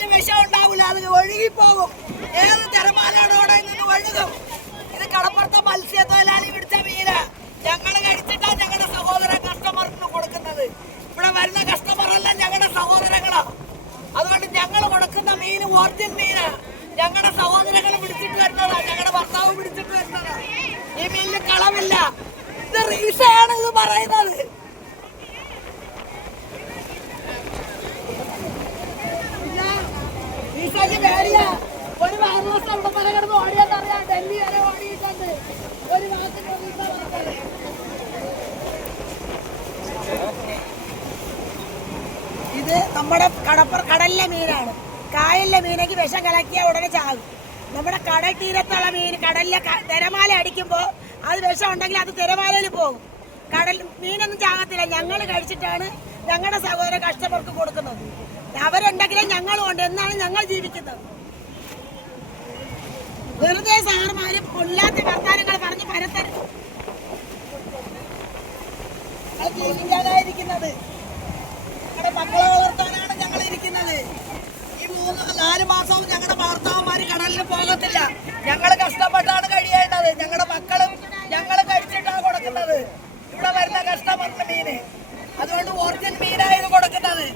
മീനിന് വിഷം ഉണ്ടാവില്ല, അത് ഒഴുകിപ്പോകും. ഏത് തിരമാലയോടെ നിന്ന് ഒഴുകും. ഇത് കടപ്പുറത്തെ മത്സ്യത്തൊഴിലാളി പിടിച്ച മീന് ഞങ്ങൾ കഴിച്ചിട്ടാണ് ഞങ്ങളുടെ സഹോദര കസ്റ്റമറിന് കൊടുക്കുന്നത്. ഇവിടെ വരുന്ന കസ്റ്റമറെല്ലാം ഞങ്ങളുടെ സഹോദരങ്ങളാ. അതുകൊണ്ട് ഞങ്ങൾ കൊടുക്കുന്ന മീന് ഒറിജിനൽ മീന് ഞങ്ങളുടെ സഹോദരങ്ങൾ പിടിച്ചിട്ട് വരുന്നതാ, ഞങ്ങളുടെ ഭർത്താവ് പിടിച്ചിട്ട് വരുന്നതാ. ഈ മീനിന് കളവില്ല. ഇത് റീസയാണ് ഇത് പറയുന്നത്. ഒരു മാസം അവിടെ പല കിടന്ന് ഓടിയെന്നറിയാം. ഡൽഹി വരെ ഓടിയിട്ടുണ്ട്. ഒരു മാസം ഇത് നമ്മുടെ കടലിലെ മീനാണ്. കായലിലെ മീനേക്ക് വിഷം കലക്കിയാൽ ഉടനെ ചാകും. നമ്മുടെ കടൽ തീരത്തുള്ള മീൻ കടലിലെ തിരമാല അടിക്കുമ്പോൾ അത് വിഷം ഉണ്ടെങ്കിൽ അത് തിരമാലയിൽ പോകും. മീനൊന്നും ചാകത്തില്ല. ഞങ്ങൾ കഴിച്ചിട്ടാണ് ഞങ്ങളുടെ സഹോദര കസ്റ്റമർക്ക് കൊടുക്കുന്നത്. അവരുണ്ടെങ്കിലും ഞങ്ങളും ഉണ്ട്. എന്നാണ് ഞങ്ങൾ ജീവിക്കുന്നത്. വെറുതെ സാറുമാര് കൊല്ലാത്ത വർത്താനങ്ങൾ പറഞ്ഞ് പരത്തരുത്. ജീവിക്കാനായിരിക്കുന്നത്, ഞങ്ങളുടെ മക്കളെ വളർത്താനാണ് ഞങ്ങൾ ഇരിക്കുന്നത്. ഈ 3-4 മാസവും ഞങ്ങളുടെ ഭർത്താവന്മാര് കടലിൽ പോകത്തില്ല. ഞങ്ങൾ കഷ്ടപ്പെട്ടാണ് കഴിയേണ്ടത്. ഞങ്ങളുടെ മക്കളും ഞങ്ങൾ കഴിച്ചിട്ടാണ് കൊടുക്കുന്നത്. ഇവിടെ വരുന്ന കസ്റ്റമറിന് മീന്. അതുകൊണ്ട് ഒറിജിനൽ മീനാണ് ഇത് കൊടുക്കുന്നത്.